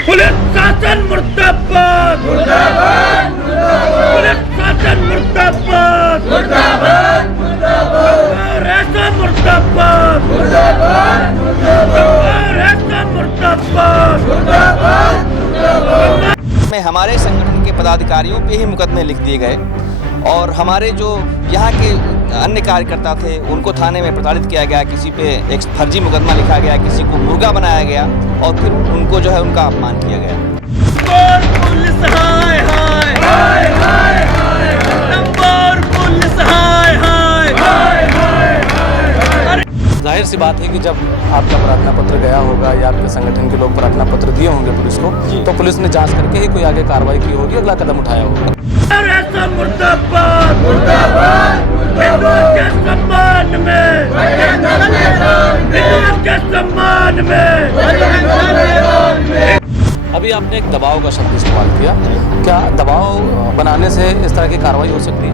Police शासन मुर्दाबाद मुर्दाबाद पुलिस शासन मुर्दाबाद मुर्दाबाद मुर्दाबाद मुर्दाबाद में हमारे संगठन के पदाधिकारियों पे ही मुकदमे लिख दिए गए और हमारे जो यहाँ के अन्य कार्यकर्ता थे उनको थाने में प्रताड़ित किया गया, किसी पे एक फर्जी मुकदमा लिखा गया, किसी को मुर्गा बनाया गया और फिर उनको जो है उनका अपमान किया गया। पुलिस हाय हाय हाय हाय हाय नंबर पुलिस हाय हाय हाय हाय। जाहिर सी बात है कि जब आपका प्रार्थना पत्र गया होगा या आपके संगठन के लोग प्रार्थना पत्र दिए होंगे पुलिस को, तो पुलिस ने जांच करके ही कोई आगे कार्रवाई की होगी, अगला कदम उठाया होगा। मुर्दाबाद मुर्दाबाद हिंदुओं के सम्मान में, हिंदुओं के सम्मान में। अभी आपने एक दबाव का शब्द इस्तेमाल किया, क्या दबाव बनाने से इस तरह की कार्रवाई हो सकती है?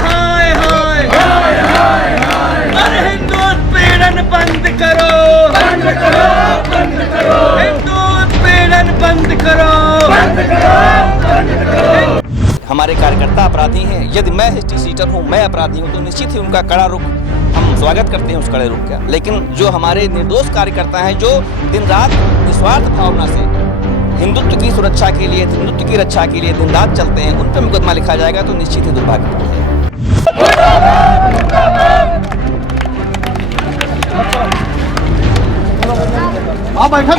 हाय हाय हाय हाय अरे हिंदू उत्पीड़न बंद करो, बंद करो, बंद करो, हिंदू उत्पीड़न बंद करो, बंद करो, बंद करो। हमारे कार्यकर्ता अपराधी हैं, यदि मैं हिस्ट्री सीटर हूँ, मैं अपराधी हूँ, तो निश्चित ही उनका कड़ा रुख हम स्वागत करते हैं उस कड़े रुख का। लेकिन जो हमारे निर्दोष कार्यकर्ता हैं जो दिन रात निस्वार्थ भावना से हिंदुत्व की सुरक्षा के लिए, हिंदुत्व की रक्षा के लिए दिन रात चलते हैं, उन पर मुकदमा लिखा जाएगा तो निश्चित ही दुर्भाग्यपूर्ण है। आप बैठा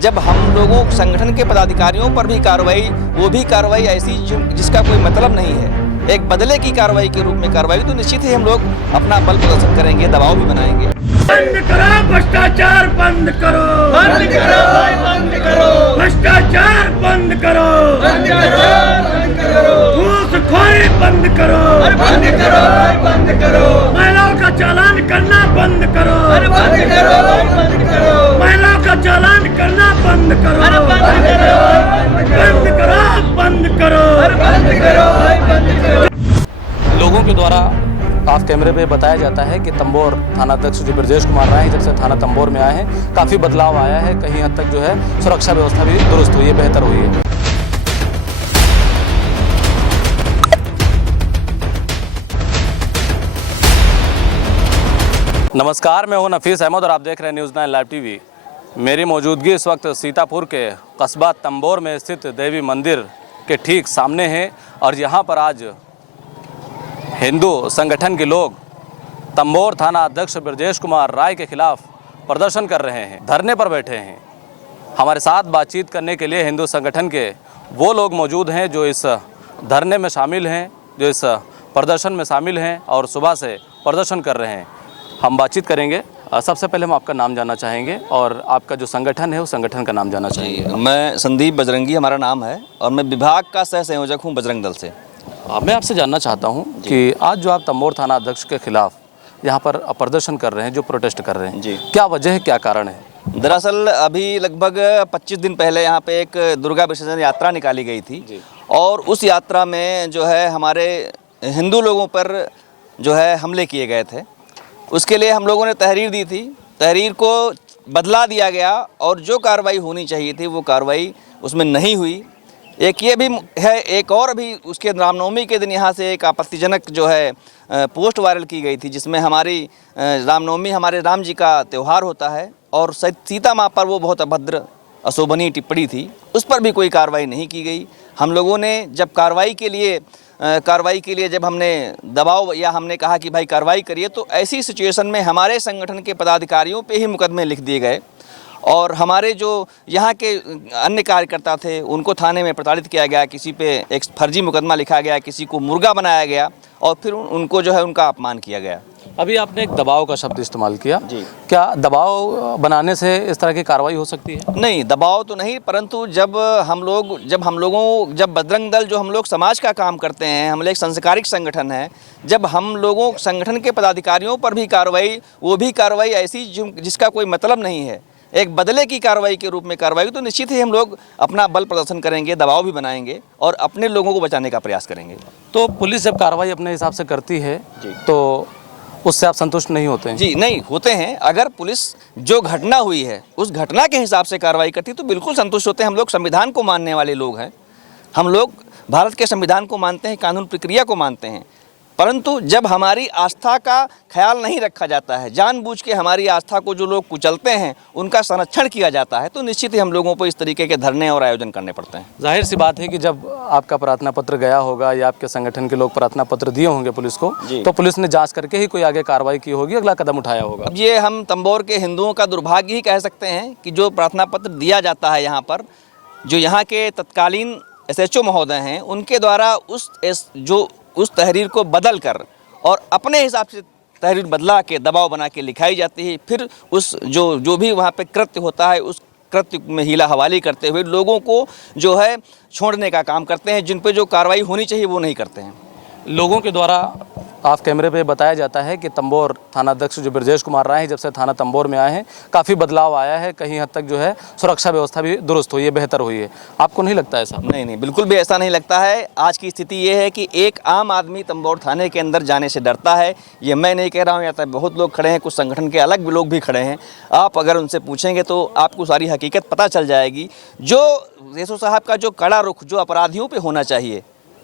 जब हम लोगों संगठन के पदाधिकारियों पर भी कार्रवाई, वो भी कार्रवाई ऐसी जिसका कोई मतलब नहीं है, एक बदले की कार्रवाई के रूप में कार्रवाई, तो निश्चित ही हम लोग अपना बल प्रदर्शन करेंगे, दबाव भी बनाएंगे। बंद करो भ्रष्टाचार, बंद करो, बंद करो, बंद करो भ्रष्टाचार, बंद करो, बंद करो, बंद करो घूसखोरी, बंद करो, बंद करो, बंद करो महिलाओं का चालान करना बंद करो, बंद करो, बंद करो महिलाओं का चालान करना बंद करो, बंद करो, बंद करो, बंद करो, बंद करो, बंद करो। लोगों के द्वारा ऑफ कैमरे पे बताया जाता है कि तंबोर थानाध्यक्ष जो ब्रजेश कुमार राय जब से थाना तंबोर में आए हैं, काफ़ी बदलाव आया है, कहीं हद तक जो है सुरक्षा व्यवस्था भी दुरुस्त हुई है, बेहतर हुई है। नमस्कार, मैं हूं नफीस अहमद और आप देख रहे हैं न्यूज़ 9 लाइव टीवी। मेरी मौजूदगी इस वक्त सीतापुर के कस्बा तंबोर में स्थित देवी मंदिर के ठीक सामने है और यहाँ पर आज हिंदू संगठन के लोग तंबोर थाना अध्यक्ष ब्रजेश कुमार राय के खिलाफ प्रदर्शन कर रहे हैं, धरने पर बैठे हैं। हमारे साथ बातचीत करने के लिए हिंदू संगठन के वो लोग मौजूद हैं जो इस धरने में शामिल हैं, जो इस प्रदर्शन में शामिल हैं और सुबह से प्रदर्शन कर रहे हैं। हम बातचीत करेंगे। सबसे पहले हम आपका नाम जानना चाहेंगे और आपका जो संगठन है उस संगठन का नाम जानना चाहेंगे। मैं संदीप बजरंगी हमारा नाम है और मैं विभाग का सह संयोजक हूँ बजरंग दल से। मैं आपसे जानना चाहता हूं कि आज जो आप तंबोर थाना अध्यक्ष के खिलाफ यहां पर प्रदर्शन कर रहे हैं, जो प्रोटेस्ट कर रहे हैं जी, क्या वजह है, क्या कारण है? दरअसल अभी लगभग 25 दिन पहले यहाँ पे एक दुर्गा विसर्जन यात्रा निकाली गई थी और उस यात्रा में जो है हमारे हिंदू लोगों पर जो है हमले किए गए थे। उसके लिए हम लोगों ने तहरीर दी थी, तहरीर को बदला दिया गया और जो कार्रवाई होनी चाहिए थी वो कार्रवाई उसमें नहीं हुई। एक ये भी है, एक और भी उसके रामनवमी के दिन यहाँ से एक आपत्तिजनक जो है पोस्ट वायरल की गई थी जिसमें हमारी रामनवमी, हमारे राम जी का त्यौहार होता है और सीता माँ पर वो बहुत अभद्र अशोभनीय टिप्पणी थी, उस पर भी कोई कार्रवाई नहीं की गई। हम लोगों ने जब कार्रवाई के लिए जब हमने दबाव या हमने कहा कि भाई कार्रवाई करिए, तो ऐसी सिचुएशन में हमारे संगठन के पदाधिकारियों पे ही मुकदमे लिख दिए गए और हमारे जो यहाँ के अन्य कार्यकर्ता थे उनको थाने में प्रताड़ित किया गया, किसी पे एक फर्जी मुकदमा लिखा गया, किसी को मुर्गा बनाया गया और फिर उनको जो है उनका अपमान किया गया। अभी आपने एक दबाव का शब्द इस्तेमाल किया जी, क्या दबाव बनाने से इस तरह की कार्रवाई हो सकती है? नहीं, दबाव तो नहीं, परंतु जब बजरंग दल जो हम लोग समाज का काम करते हैं, हम लोग एक सांस्कृतिक संगठन है, जब हम लोगों संगठन के पदाधिकारियों पर भी कार्रवाई, वो भी कार्रवाई ऐसी जिसका कोई मतलब नहीं है, एक बदले की कार्रवाई के रूप में कार्रवाई, तो निश्चित ही हम लोग अपना बल प्रदर्शन करेंगे, दबाव भी बनाएंगे और अपने लोगों को बचाने का प्रयास करेंगे। तो पुलिस जब कार्रवाई अपने हिसाब से करती है तो उससे आप संतुष्ट नहीं होते हैं? जी नहीं होते हैं। अगर पुलिस जो घटना हुई है उस घटना के हिसाब से कार्रवाई करती है तो बिल्कुल संतुष्ट होते हैं। हम लोग संविधान को मानने वाले लोग हैं, हम लोग भारत के संविधान को मानते हैं, कानून प्रक्रिया को मानते हैं, परंतु जब हमारी आस्था का ख्याल नहीं रखा जाता है, जानबूझ के हमारी आस्था को जो लोग कुचलते हैं उनका संरक्षण किया जाता है, तो निश्चित ही हम लोगों को इस तरीके के धरने और आयोजन करने पड़ते हैं। जाहिर सी बात है कि जब आपका प्रार्थना पत्र गया होगा या आपके संगठन के लोग प्रार्थना पत्र दिए होंगे पुलिस को, तो पुलिस ने जांच करके ही कोई आगे कार्रवाई की होगी, अगला कदम उठाया होगा। अब ये हम तंबोर के हिंदुओं का दुर्भाग्य ही कह सकते हैं कि जो प्रार्थना पत्र दिया जाता है यहाँ पर, जो यहाँ के तत्कालीन SHO महोदय हैं उनके द्वारा उस तहरीर को बदल कर और अपने हिसाब से तहरीर बदला के दबाव बना के लिखाई जाती है। फिर उस जो भी वहाँ पे कृत्य होता है उस कृत्य में हीला हवाली करते हुए लोगों को जो है छोड़ने का काम करते हैं, जिन पे जो कार्रवाई होनी चाहिए वो नहीं करते हैं। लोगों के द्वारा ऑफ कैमरे पे बताया जाता है कि तंबोर थानाध्यक्ष जो ब्रजेश कुमार राय हैं जब से थाना तंबोर में आए हैं काफ़ी बदलाव आया है, कहीं हद तक जो है सुरक्षा व्यवस्था भी दुरुस्त हुई है, बेहतर हुई है। आपको नहीं लगता ऐसा? नहीं, बिल्कुल भी ऐसा नहीं लगता है। आज की स्थिति ये है कि एक आम आदमी तंबोर थाने के अंदर जाने से डरता है। ये मैं नहीं कह रहा हूँ, या तो बहुत लोग खड़े हैं, कुछ संगठन के अलग भी लोग भी खड़े हैं। आप अगर उनसे पूछेंगे तो आपको सारी हकीकत पता चल जाएगी। जो SHO साहब का जो कड़ा रुख जो अपराधियों पर होना चाहिए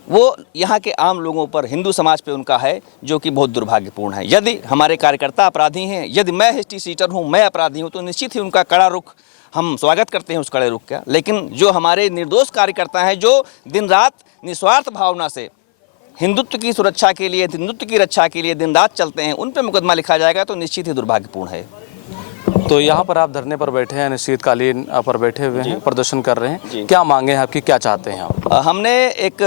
वो यहाँ के आम लोगों पर, हिंदू समाज पे उनका है, जो कि बहुत दुर्भाग्यपूर्ण है। यदि हमारे कार्यकर्ता अपराधी हैं, यदि मैं हिस्ट्री सीटर हूँ, मैं अपराधी हूँ, तो निश्चित ही उनका कड़ा रुख हम स्वागत करते हैं उस कड़े रुख का। लेकिन जो हमारे निर्दोष कार्यकर्ता हैं जो दिन रात निस्वार्थ भावना से हिंदुत्व की सुरक्षा के लिए, हिंदुत्व की रक्षा के लिए दिन रात चलते हैं, उन पर मुकदमा लिखा जाएगा तो निश्चित ही दुर्भाग्यपूर्ण है। तो यहाँ पर आप धरने पर बैठे हैं, अनिश्चितकालीन पर बैठे हुए हैं, प्रदर्शन कर रहे हैं, क्या मांगे हैं आपकी, क्या चाहते हैं आप? हमने एक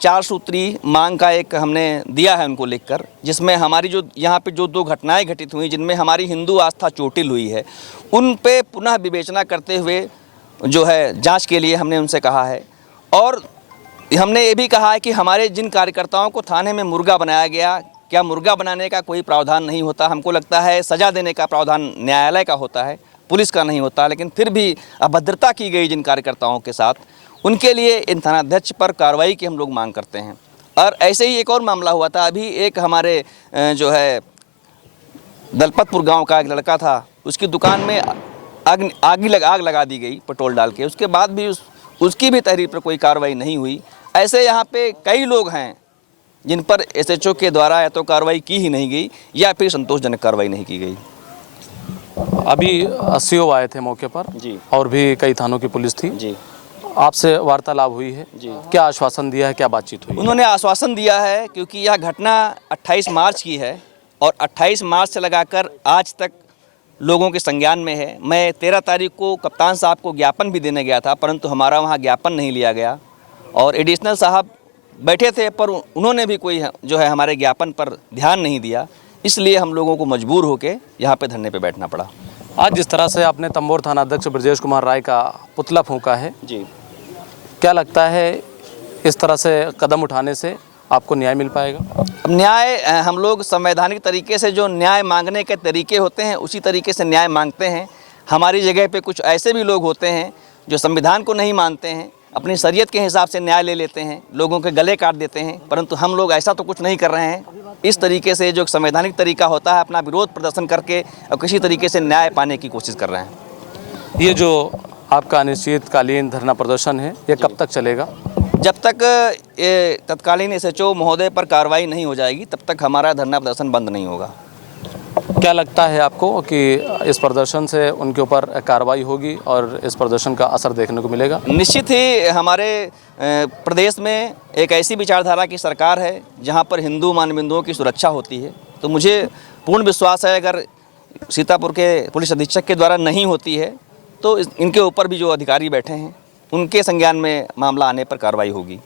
4 सूत्री मांग का एक हमने दिया है उनको लिखकर, जिसमें हमारी जो यहाँ पे जो 2 घटनाएं घटित हुई जिनमें हमारी हिंदू आस्था चोटिल हुई है, उन पे पुनः विवेचना करते हुए जो है जांच के लिए हमने उनसे कहा है। और हमने ये भी कहा है कि हमारे जिन कार्यकर्ताओं को थाने में मुर्गा बनाया गया, क्या मुर्गा बनाने का कोई प्रावधान नहीं होता? हमको लगता है सज़ा देने का प्रावधान न्यायालय का होता है, पुलिस का नहीं होता। लेकिन फिर भी अभद्रता की गई जिन कार्यकर्ताओं के साथ, उनके लिए इन थानाध्यक्ष पर कार्रवाई की हम लोग मांग करते हैं। और ऐसे ही एक और मामला हुआ था अभी, एक हमारे जो है दलपतपुर गांव का एक लड़का था, उसकी दुकान में आग लगा दी गई पेट्रोल डाल के, उसके बाद भी उसकी भी तहरीर पर कोई कार्रवाई नहीं हुई। ऐसे यहाँ पे कई लोग हैं जिन पर SHO के द्वारा या तो कार्रवाई की ही नहीं गई या फिर संतोषजनक कार्रवाई नहीं की गई। अभी CO आए थे मौके पर जी, और भी कई थानों की पुलिस थी जी, आपसे वार्तालाप हुई है जी। क्या आश्वासन दिया है, क्या बातचीत हुई? उन्होंने आश्वासन दिया है, क्योंकि यह घटना 28 मार्च की है और 28 मार्च से लगाकर आज तक लोगों के संज्ञान में है। मैं 13 तारीख को कप्तान साहब को ज्ञापन भी देने गया था, परंतु हमारा वहाँ ज्ञापन नहीं लिया गया और एडिशनल साहब बैठे थे, पर उन्होंने भी कोई जो है हमारे ज्ञापन पर ध्यान नहीं दिया। इसलिए हम लोगों को मजबूर होकर यहाँ पे धरने पे बैठना पड़ा। आज जिस तरह से आपने तंबोर थानाध्यक्ष ब्रजेश कुमार राय का पुतला फूंका है जी, क्या लगता है इस तरह से कदम उठाने से आपको न्याय मिल पाएगा? अब न्याय, हम लोग संवैधानिक तरीके से जो न्याय मांगने के तरीके होते हैं उसी तरीके से न्याय मांगते हैं। हमारी जगह पे कुछ ऐसे भी लोग होते हैं जो संविधान को नहीं मानते हैं, अपनी शरीयत के हिसाब से न्याय ले लेते हैं, लोगों के गले काट देते हैं, परंतु हम लोग ऐसा तो कुछ नहीं कर रहे हैं। इस तरीके से जो संवैधानिक तरीका होता है, अपना विरोध प्रदर्शन करके और किसी तरीके से न्याय पाने की कोशिश कर रहे हैं। ये जो आपका अनिश्चितकालीन धरना प्रदर्शन है ये कब तक चलेगा? जब तक ये तत्कालीन SHO महोदय पर कार्रवाई नहीं हो जाएगी तब तक हमारा धरना प्रदर्शन बंद नहीं होगा। क्या लगता है आपको कि इस प्रदर्शन से उनके ऊपर कार्रवाई होगी और इस प्रदर्शन का असर देखने को मिलेगा? निश्चित ही हमारे प्रदेश में एक ऐसी विचारधारा की सरकार है जहां पर हिंदू मानबिंदुओं की सुरक्षा होती है, तो मुझे पूर्ण विश्वास है अगर सीतापुर के पुलिस अधीक्षक के द्वारा नहीं होती है तो इनके ऊपर भी जो अधिकारी बैठे हैं उनके संज्ञान में मामला आने पर कार्रवाई होगी।